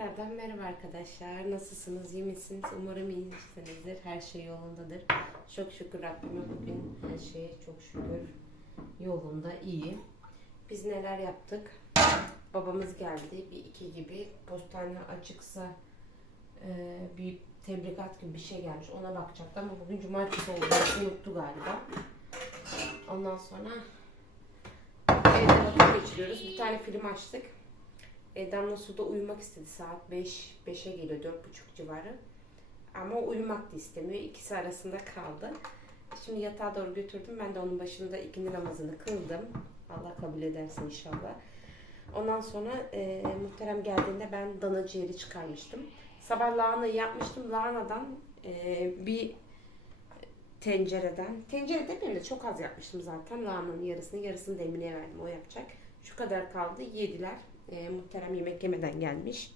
Tekrardan merhaba arkadaşlar. Nasılsınız? İyi misiniz? Umarım iyisinizdir. Her şey yolundadır. Çok şükür Rabbime bugün her şey çok şükür yolunda iyi. Biz neler yaptık? Babamız geldi. Bir iki gibi postane açıksa e, bir tebligat gibi bir şey gelmiş. Ona bakacaktı ama bugün cumartesi oldu. Unuttu galiba. Ondan sonra evde vakit geçiriyoruz. Bir tane film açtık. E, Damla Su'da uyumak istedi. Saat 5, 5'e geliyor, 4.30 civarı. Ama uyumak da istemiyor. İkisi arasında kaldı. Şimdi yatağa doğru götürdüm. Ben de onun başında ikindi namazını kıldım. Allah kabul edersin inşallah. Ondan sonra e, muhterem geldiğinde ben dana ciğeri çıkarmıştım. Sabah lahana yapmıştım. Lahanadan e, bir tencereden, tencere demeyeyim de çok az yapmıştım zaten. Lahananın yarısını, yarısını da Emine'ye verdim. O yapacak. Şu kadar kaldı. Yediler. E, muhterem yemek yemeden gelmiş.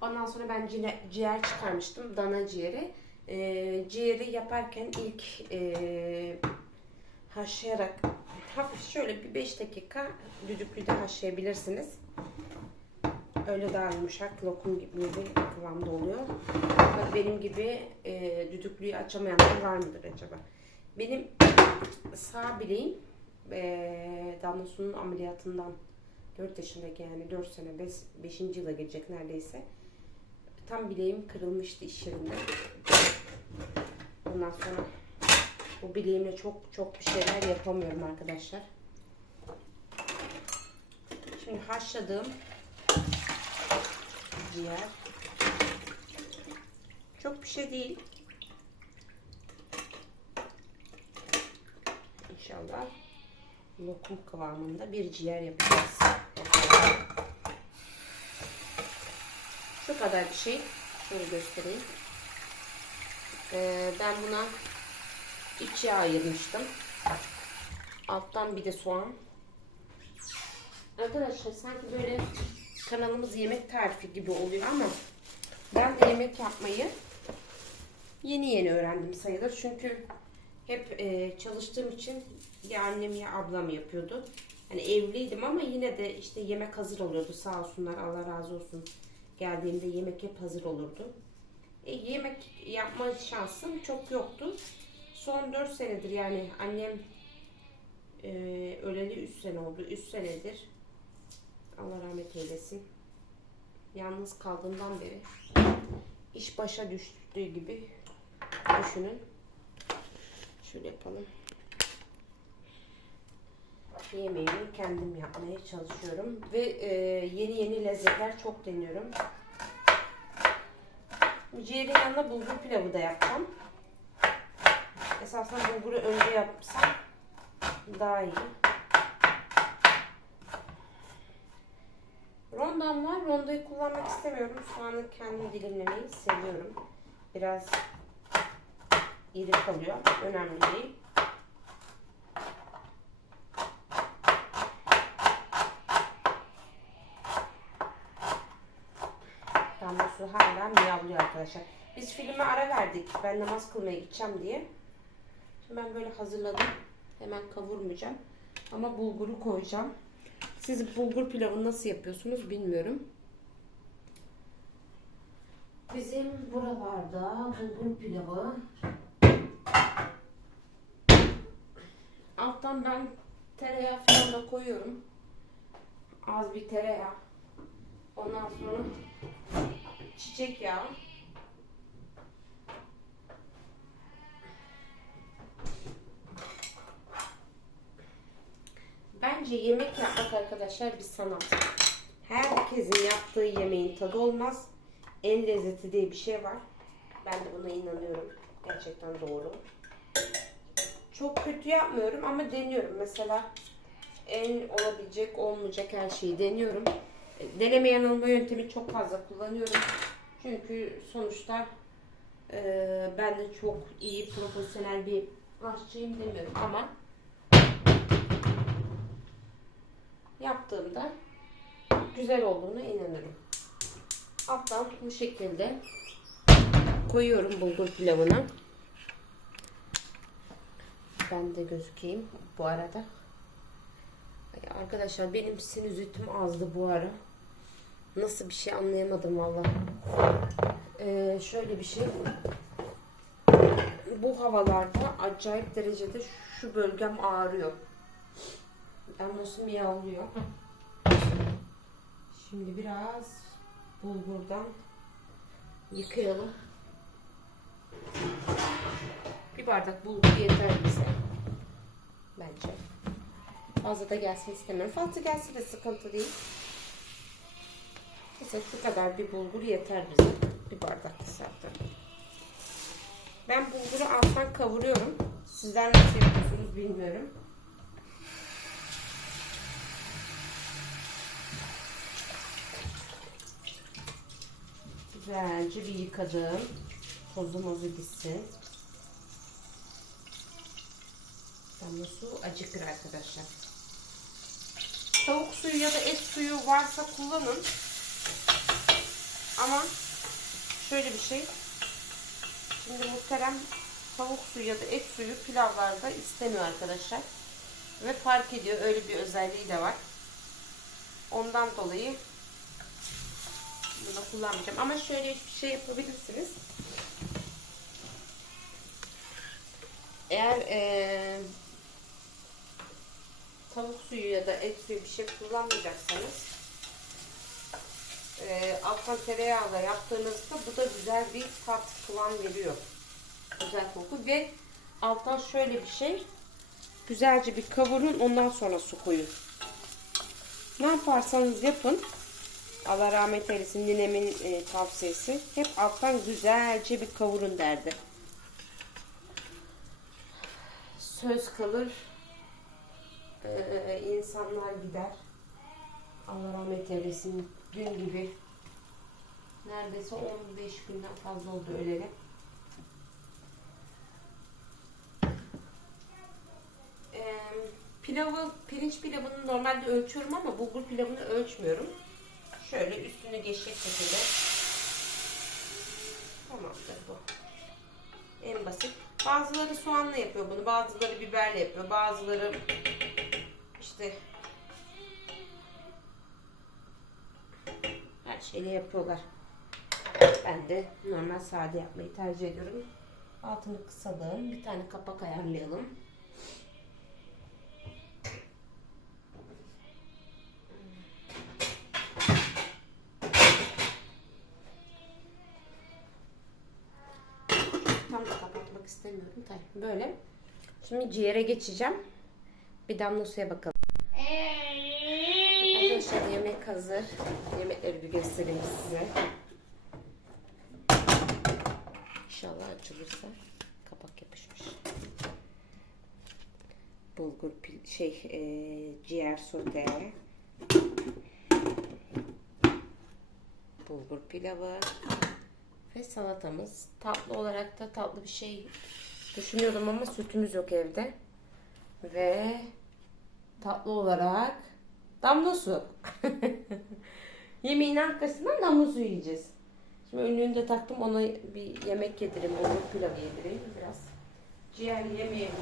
Ondan sonra ben ciğer çıkarmıştım. Dana ciğeri. E, ciğeri yaparken ilk e, haşlayarak hafif şöyle bir 5 dakika düdüklüde haşlayabilirsiniz. Öyle daha yumuşak lokum gibi bir kıvamda oluyor. Benim gibi e, düdüklüyü açamayanlar var mıdır acaba? Benim sağ bileğim e, Damla Su'nun ameliyatından 4 yaşındaki yani 4 sene 5. yıla gelecek neredeyse. Tam bileğim kırılmıştı iş yerinde. Ondan sonra bu bileğimle çok çok bir şeyler yapamıyorum arkadaşlar. Şimdi haşladığım ciğer. Çok bir şey değil. İnşallah lokum kıvamında bir ciğer yapacağız. Şu kadar bir şey. Şöyle göstereyim. Ee, ben buna yağ ayırmıştım. Alttan bir de soğan. Arkadaşlar sanki böyle kanalımız yemek tarifi gibi oluyor ama ben de yemek yapmayı yeni yeni öğrendim sayılır. Çünkü hep e, çalıştığım için ya annem ya ablam yapıyordu. Hani evliydim ama yine de işte yemek hazır oluyordu sağ olsunlar Allah razı olsun. Geldiğimde yemek hep hazır olurdu. E, yemek yapma şansım çok yoktu. Son 4 senedir yani annem e, öleli 3 sene oldu. 3 senedir Allah rahmet eylesin. Yalnız kaldığımdan beri iş başa düştüğü gibi düşünün. Şöyle yapalım. Yemeğimi kendim yapmaya çalışıyorum. Ve e, yeni yeni lezzetler çok deniyorum. Ciğerin yanına bulgur pilavı da yapacağım. Esasında bulguru önce yapsam daha iyi. Rondam var. Rondoyu kullanmak istemiyorum. Soğanı kendim dilimlemeyi seviyorum. Biraz iri kalıyor. Önemli değil. Su hala miyavlıyor arkadaşlar. Biz filme ara verdik. Ben namaz kılmaya gideceğim diye. Şimdi ben böyle hazırladım. Hemen kavurmayacağım. Ama bulguru koyacağım. Siz bulgur pilavını nasıl yapıyorsunuz bilmiyorum. Bizim buralarda bulgur pilavı alttan ben tereyağı falan da koyuyorum. Az bir tereyağı. Ondan sonra çiçek yağı. Bence yemek yapmak arkadaşlar bir sanat. Herkesin yaptığı yemeğin tadı olmaz. En lezzeti diye bir şey var. Ben de buna inanıyorum. Gerçekten doğru. Çok kötü yapmıyorum ama deniyorum. Mesela en olabilecek, olmayacak her şeyi deniyorum. Deneme yanılma yöntemi çok fazla kullanıyorum. Çünkü sonuçta e, ben de çok iyi, profesyonel bir aşçıyım demiyorum ama yaptığımda güzel olduğuna inanırım. Alttan bu şekilde koyuyorum bulgur pilavını. Ben de gözükeyim bu arada. Arkadaşlar benim sinüzitim azdı bu ara. Nasıl bir şey anlayamadım valla. Ee, şöyle bir şey. Bu havalarda acayip derecede şu bölgem ağrıyor. Damlosu miyavlıyor. Şimdi biraz bulgurdan yıkayalım. Bir bardak bulgur yeter bize. Bence. Fazla da gelsin istemiyorum. Fazla gelse de sıkıntı değil. Mesela şu kadar bir bulgur yeter bize. Bir bardak zaten. Ben bulguru alttan kavuruyorum. Sizler nasıl yapıyorsunuz bilmiyorum. Güzelce bir yıkadım. Tozu mozu gitsin. Damla su acıktır arkadaşlar. Tavuk suyu ya da et suyu varsa kullanın. Ama şöyle bir şey. Şimdi muhterem tavuk suyu ya da et suyu pilavlarda istemiyor arkadaşlar. Ve fark ediyor. Öyle bir özelliği de var. Ondan dolayı bunu kullanmayacağım. Ama şöyle bir şey yapabilirsiniz. Eğer ee, tavuk suyu ya da et suyu bir şey kullanmayacaksanız e, alttan tereyağla yaptığınızda bu da güzel bir tat kıvam veriyor. Güzel koku ve alttan şöyle bir şey güzelce bir kavurun ondan sonra su koyun. Ne yaparsanız yapın. Allah rahmet eylesin ninemin e, tavsiyesi. Hep alttan güzelce bir kavurun derdi. Söz kalır. Ee, insanlar gider. Allah rahmet eylesin. Dün gibi neredeyse 15 günden fazla oldu öleli. Ee, pilavı, pirinç pilavını normalde ölçüyorum ama bulgur pilavını ölçmüyorum. Şöyle üstünü geçecek şekilde. Tamamdır bu. En basit. Bazıları soğanla yapıyor bunu, bazıları biberle yapıyor, bazıları işte şeyle yapıyorlar. Ben de normal sade yapmayı tercih ediyorum. Altını kısalım. Bir tane kapak ayarlayalım. Tam da kapatmak istemiyorum. Böyle. Şimdi ciğere geçeceğim. Bir damla suya bakalım. Hazır. Yemekleri bir göstereyim size. İnşallah açılırsa kapak yapışmış. Bulgur pil, şey e, ciğer sote. Bulgur pilavı ve salatamız. Tatlı olarak da tatlı bir şey düşünüyorum ama sütümüz yok evde. Ve tatlı olarak damla su. Yemeğin arkasından damla su yiyeceğiz. Şimdi önlüğünü de taktım ona bir yemek yedireyim. Bulgur pilavı yedireyim biraz. Ciğer yemeyelim.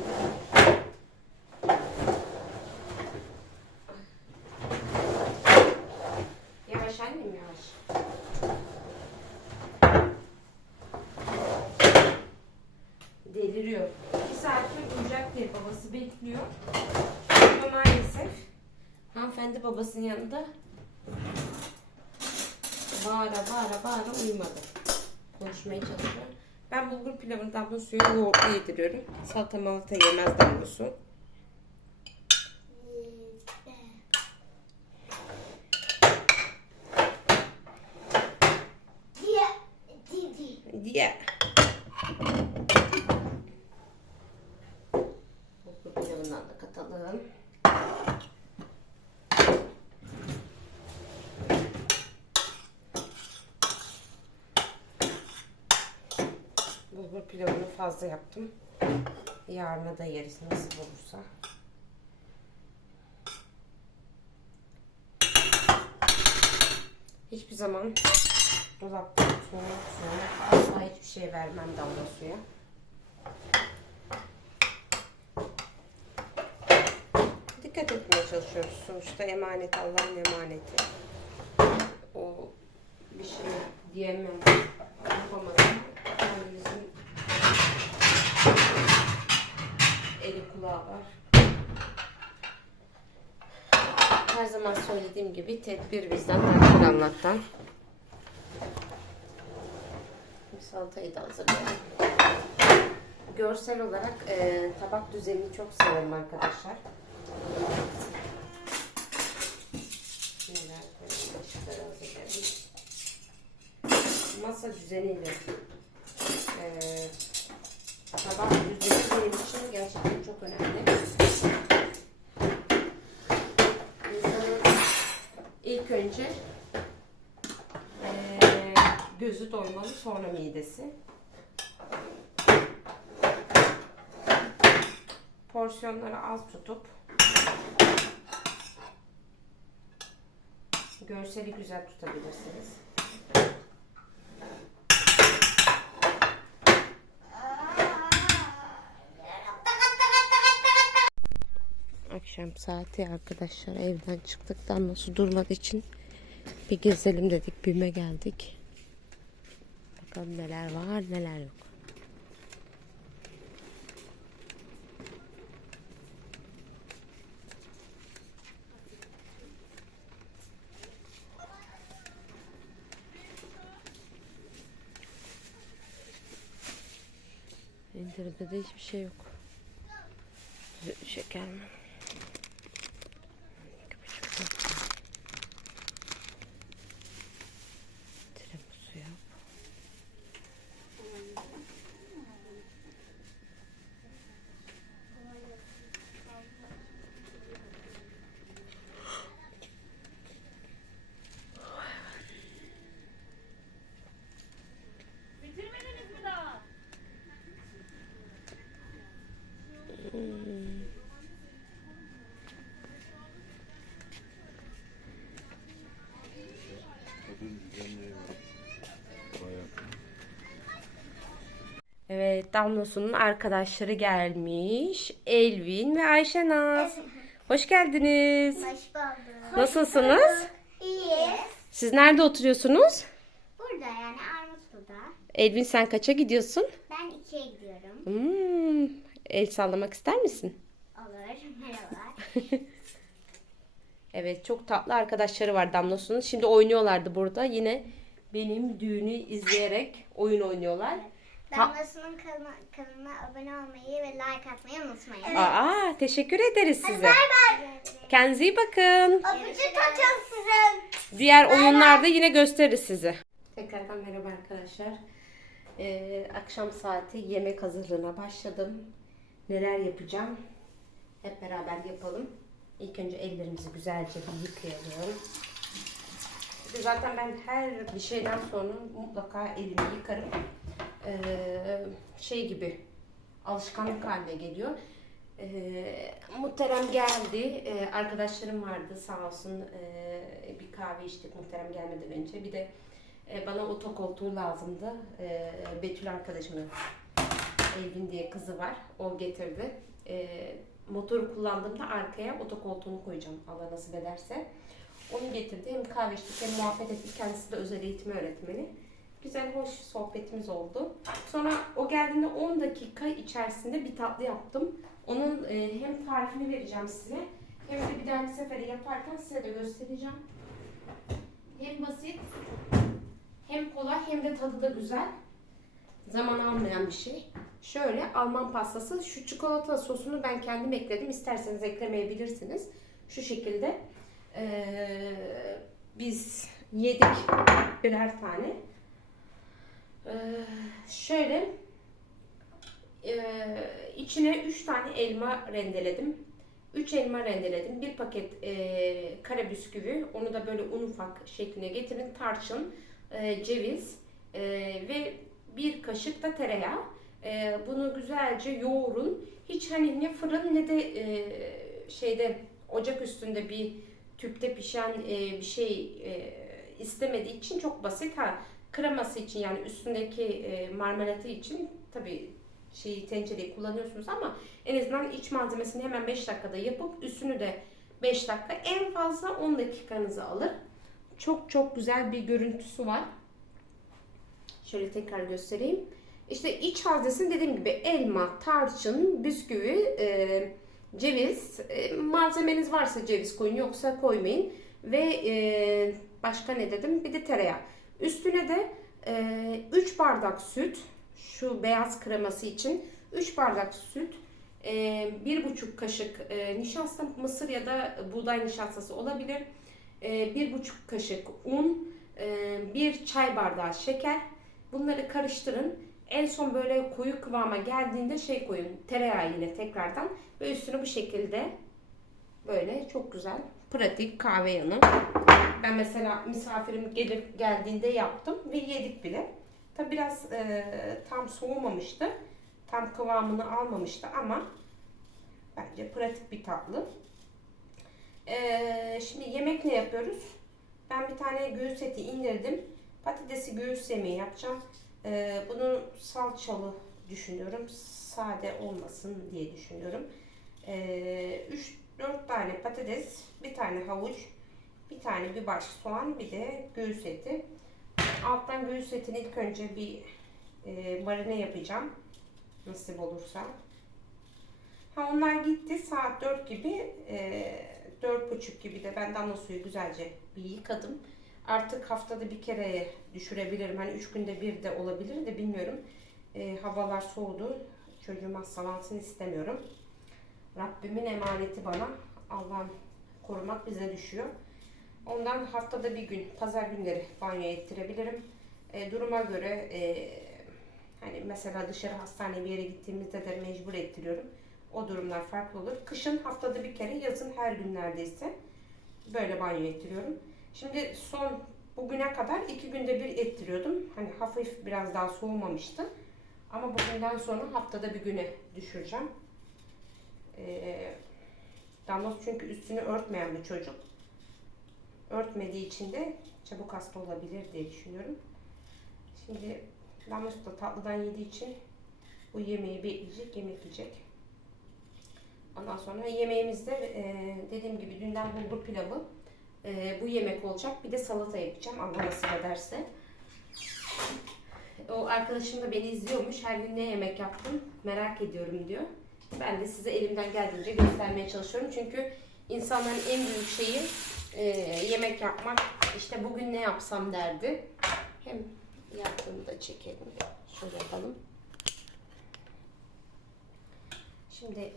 Babasının yanında bağıra bağıra bağıra uyumadı. Konuşmaya çalışıyor. Ben bulgur pilavını damla suyu yoğurtlu yediriyorum. Salata malata yemez damla su. diye. Bulgur pilavından da katalım. Bulgur pilavını fazla yaptım. Yarına da yeriz nasıl olursa. Hiçbir zaman dolapta soğuk soğuk asla hiçbir şey vermem damla suya. Dikkat etmeye çalışıyoruz. Sonuçta emanet Allah'ın emaneti. O bir şey diyemem. Yapamadım. Kendimizin var. Her zaman söylediğim gibi tedbir bizden, tedbir Allah'tan. Bir salatayı da hazırlayalım. Görsel olarak e, tabak düzenini çok severim arkadaşlar. Neler. Masa düzeniyle e, tabak düzeni benim için gerçekten çok önemli. İnsanın ilk önce e, gözü doymalı sonra midesi. Porsiyonları az tutup görseli güzel tutabilirsiniz. Akşam saati arkadaşlar evden çıktıktan nasıl durmadığı için bir gezelim dedik. Bime geldik. Bakalım neler var neler yok. İndirimde de hiçbir şey yok. Şeker mi? Küçük tatlı. Tiramisu yap. Bitirmediniz mi daha? Evet, Damlasu'nun arkadaşları gelmiş. Elvin ve Ayşenaz. Hoş geldiniz. Hoş bulduk. Nasılsınız? İyi. Siz nerede oturuyorsunuz? Burada yani Armutlu'da. Elvin sen kaça gidiyorsun? Ben ikiye gidiyorum. Hmm, el sallamak ister misin? Olur. Merhaba. Evet, çok tatlı arkadaşları var Damlasu'nun. Şimdi oynuyorlardı burada. Yine benim düğünü izleyerek oyun oynuyorlar. Damlasının kanalına, kanalına abone olmayı ve like atmayı unutmayın. Aa, teşekkür ederiz size. bay. Kendinize iyi bakın. Öpücük atın size. Diğer oyunlarda yine gösteririz size. Tekrardan merhaba arkadaşlar. Ee, akşam saati yemek hazırlığına başladım. Neler yapacağım? Hep beraber yapalım. İlk önce ellerimizi güzelce bir yıkayalım. Zaten ben her bir şeyden sonra mutlaka elimi yıkarım. Ee, şey gibi alışkanlık haline geliyor. Ee, muhterem geldi. Ee, arkadaşlarım vardı sağ olsun. Ee, bir kahve içtik muhterem gelmeden önce. Bir de e, bana otokoltuğu lazımdı. Ee, Betül arkadaşımın Elvin diye kızı var. O getirdi. Ee, motoru kullandığımda arkaya otokoltuğunu koyacağım Allah nasip ederse. Onu getirdi. Hem kahve içtik hem muhabbet ettik. Kendisi de özel eğitim öğretmeni. Güzel, hoş sohbetimiz oldu. Sonra o geldiğinde 10 dakika içerisinde bir tatlı yaptım. Onun e, hem tarifini vereceğim size hem de bir dahaki sefere yaparken size de göstereceğim. Hem basit, hem kolay hem de tadı da güzel. Zaman almayan bir şey. Şöyle Alman pastası. Şu çikolata sosunu ben kendim ekledim. İsterseniz eklemeyebilirsiniz. Şu şekilde. Ee, biz yedik birer tane. Ee, şöyle ee, içine 3 tane elma rendeledim. 3 elma rendeledim. Bir paket ee, kara bisküvi. Onu da böyle un ufak şekline getirin. Tarçın, ee, ceviz ee, ve bir kaşık da tereyağı. Ee, bunu güzelce yoğurun. Hiç hani ne fırın ne de ee, şeyde ocak üstünde bir tüpte pişen ee, bir şey ee, istemediği için çok basit. Ha kreması için yani üstündeki e, marmelatı için tabii şeyi tencereyi kullanıyorsunuz ama en azından iç malzemesini hemen 5 dakikada yapıp üstünü de 5 dakika en fazla 10 dakikanızı alır. çok çok güzel bir görüntüsü var. Şöyle tekrar göstereyim. İşte iç haznesinde dediğim gibi elma, tarçın, bisküvi, e, ceviz. E, malzemeniz varsa ceviz koyun yoksa koymayın. Ve e, başka ne dedim? Bir de tereyağı. Üstüne de 3 bardak süt. Şu beyaz kreması için 3 bardak süt. e, bir buçuk kaşık e, nişasta mısır ya da buğday nişastası olabilir. E, bir buçuk kaşık un, e, bir çay bardağı şeker. Bunları karıştırın. En son böyle koyu kıvama geldiğinde şey koyun. Tereyağı yine tekrardan. Ve üstünü bu şekilde böyle çok güzel pratik kahve yanı. Ben mesela misafirim gelip geldiğinde yaptım ve yedik bile. Tabi biraz e, tam soğumamıştı. Tam kıvamını almamıştı ama bence pratik bir tatlı. E, şimdi yemek ne yapıyoruz? Ben bir tane göğüs eti indirdim. Patatesi göğüs yemeği yapacağım. E, bunu salçalı düşünüyorum. Sade olmasın diye düşünüyorum. E, 3-4 tane patates, bir tane havuç, bir tane bir baş soğan, bir de göğüs eti. Alttan göğüs etini ilk önce bir e, marine yapacağım. Nasip olursa. Ha onlar gitti saat 4 gibi. E, 4.30 gibi de ben damla suyu güzelce bir yıkadım. Artık haftada bir kere düşürebilirim. Hani 3 günde bir de olabilir de bilmiyorum. E, havalar soğudu. Çocuğum hastalansın istemiyorum. Rabbimin emaneti bana. Allah'ım korumak bize düşüyor. Ondan haftada bir gün, pazar günleri banyo ettirebilirim. E, duruma göre e, hani mesela dışarı hastaneye bir yere gittiğimizde de mecbur ettiriyorum. O durumlar farklı olur. Kışın haftada bir kere, yazın her gün neredeyse böyle banyo ettiriyorum. Şimdi son bugüne kadar iki günde bir ettiriyordum. Hani hafif biraz daha soğumamıştı. Ama bugünden sonra haftada bir güne düşüreceğim. Ee, Damla çünkü üstünü örtmeyen bir çocuk. Örtmediği için de çabuk hasta olabilir diye düşünüyorum. Şimdi Damla da tatlıdan yediği için bu yemeği bekleyecek, yemek yiyecek. Ondan sonra yemeğimizde e, dediğim gibi dünden bulgur pilavı e, bu yemek olacak. Bir de salata yapacağım Allah nasip ederse. O arkadaşım da beni izliyormuş. Her gün ne yemek yaptım merak ediyorum diyor. Ben de size elimden geldiğince göstermeye çalışıyorum. Çünkü insanların en büyük şeyi e, yemek yapmak. İşte bugün ne yapsam derdi. Hem yaptığımı da çekelim. Şöyle yapalım. Şimdi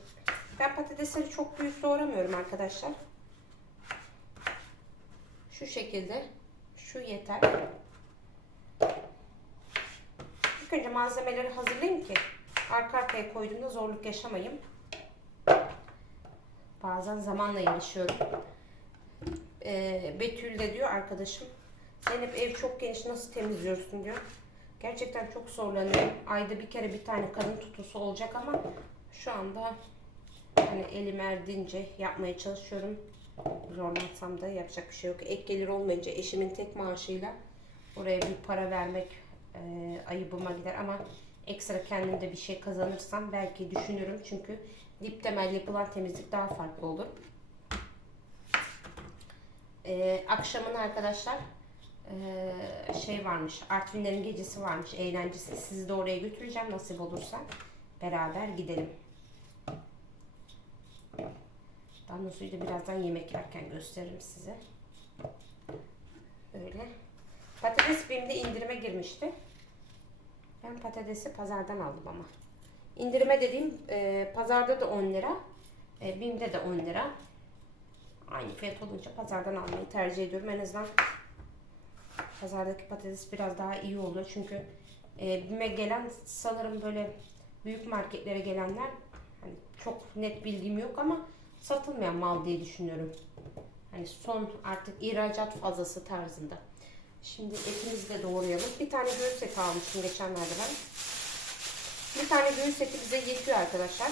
ben patatesleri çok büyük doğramıyorum arkadaşlar. Şu şekilde. Şu yeter. İlk önce malzemeleri hazırlayayım ki arka arkaya koyduğumda zorluk yaşamayayım. Bazen zamanla yarışıyorum. Ee, Betül de diyor arkadaşım. Zeynep ev çok geniş nasıl temizliyorsun diyor. Gerçekten çok zorlanıyorum. Ayda bir kere bir tane kadın tutusu olacak ama şu anda hani elim erdiğince yapmaya çalışıyorum. Zorlansam da yapacak bir şey yok. Ek gelir olmayınca eşimin tek maaşıyla oraya bir para vermek e, ayıbıma gider ama ekstra kendimde bir şey kazanırsam belki düşünürüm. Çünkü dip temel yapılan temizlik daha farklı olur. E, akşamın arkadaşlar e, şey varmış. Artvinlerin gecesi varmış. Eğlencesi. Sizi de oraya götüreceğim nasip olursa. Beraber gidelim. Damla suyu da birazdan yemek yerken gösteririm size. Öyle. Patates BİM'de indirime girmişti. Ben patatesi pazardan aldım ama. İndirime dediğim e, pazarda da 10 lira. E, BİM'de de 10 lira. Aynı fiyat olunca pazardan almayı tercih ediyorum. En azından pazardaki patates biraz daha iyi oluyor. Çünkü e, BİM'e gelen sanırım böyle büyük marketlere gelenler hani çok net bilgim yok ama satılmayan mal diye düşünüyorum. Hani son artık ihracat fazlası tarzında. Şimdi etimizi de doğrayalım. Bir tane göğüs eti almıştım geçenlerde ben. Bir tane göğüs eti bize yetiyor arkadaşlar.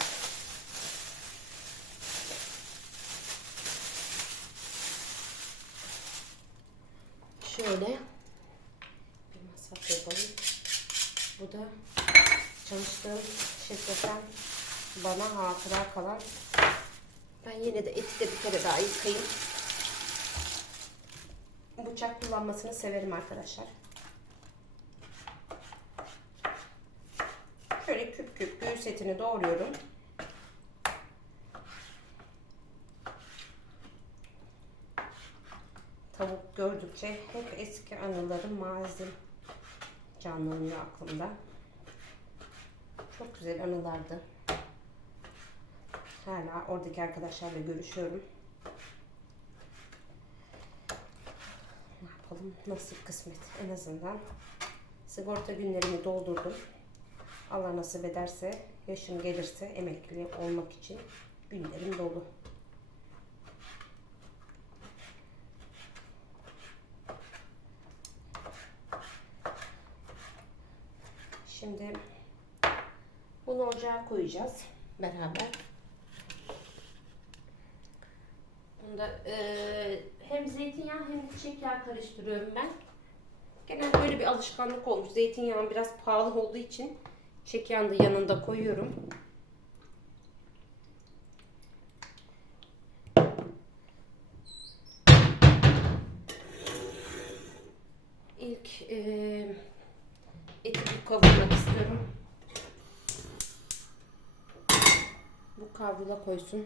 Şöyle bir masraf yapalım. Bu da çalıştığım şirketten bana hatıra kalan. Ben yine de eti de bir kere daha yıkayayım. bıçak kullanmasını severim arkadaşlar. Şöyle küp küp göğüs etini doğruyorum. Tavuk gördükçe hep eski anılarım, mazim canlanıyor aklımda. Çok güzel anılardı. Hala oradaki arkadaşlarla görüşüyorum. Ne yapalım? Nasip kısmet. En azından sigorta günlerimi doldurdum. Allah nasip ederse, yaşım gelirse emekli olmak için günlerim dolu. Şimdi bunu ocağa koyacağız beraber. Bunda eee, hem zeytinyağı hem de yağı karıştırıyorum ben. Genelde böyle bir alışkanlık olmuş. Zeytinyağım biraz pahalı olduğu için yağını da yanında koyuyorum. İlk eee eti bir kavurmak istiyorum. Bu kavrula koysun.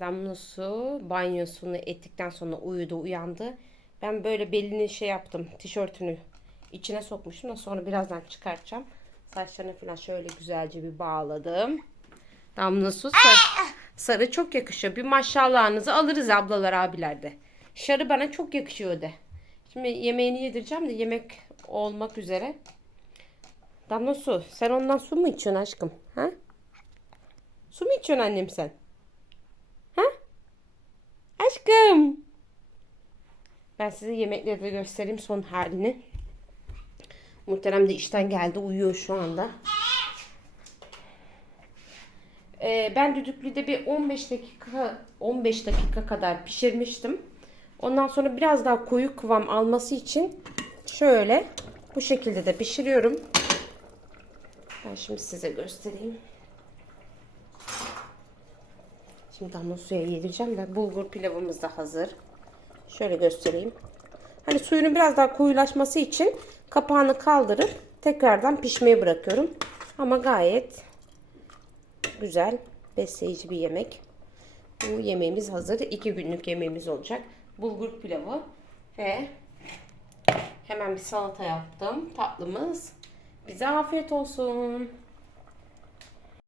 Damlosu banyosunu ettikten sonra uyudu uyandı. Ben böyle belini şey yaptım tişörtünü içine sokmuşum da sonra birazdan çıkartacağım. Saçlarını falan şöyle güzelce bir bağladım. Damlosu sarı, sarı çok yakışıyor. Bir maşallahınızı alırız ablalar abilerde. Şarı bana çok yakışıyor de. Şimdi yemeğini yedireceğim de yemek olmak üzere. Damla su. Sen ondan su mu içiyorsun aşkım? Ha? Su mu içiyorsun annem sen? Ha? Aşkım. Ben size yemekleri de göstereyim son halini. Muhterem de işten geldi. Uyuyor şu anda. Ee, ben düdüklüde bir 15 dakika 15 dakika kadar pişirmiştim. Ondan sonra biraz daha koyu kıvam alması için şöyle bu şekilde de pişiriyorum. Ben şimdi size göstereyim. Şimdi damla suya yedireceğim ve bulgur pilavımız da hazır. Şöyle göstereyim. Hani suyunun biraz daha koyulaşması için kapağını kaldırıp tekrardan pişmeye bırakıyorum. Ama gayet güzel, besleyici bir yemek. Bu yemeğimiz hazır. İki günlük yemeğimiz olacak. Bulgur pilavı ve hemen bir salata yaptım. Tatlımız. Bize afiyet olsun.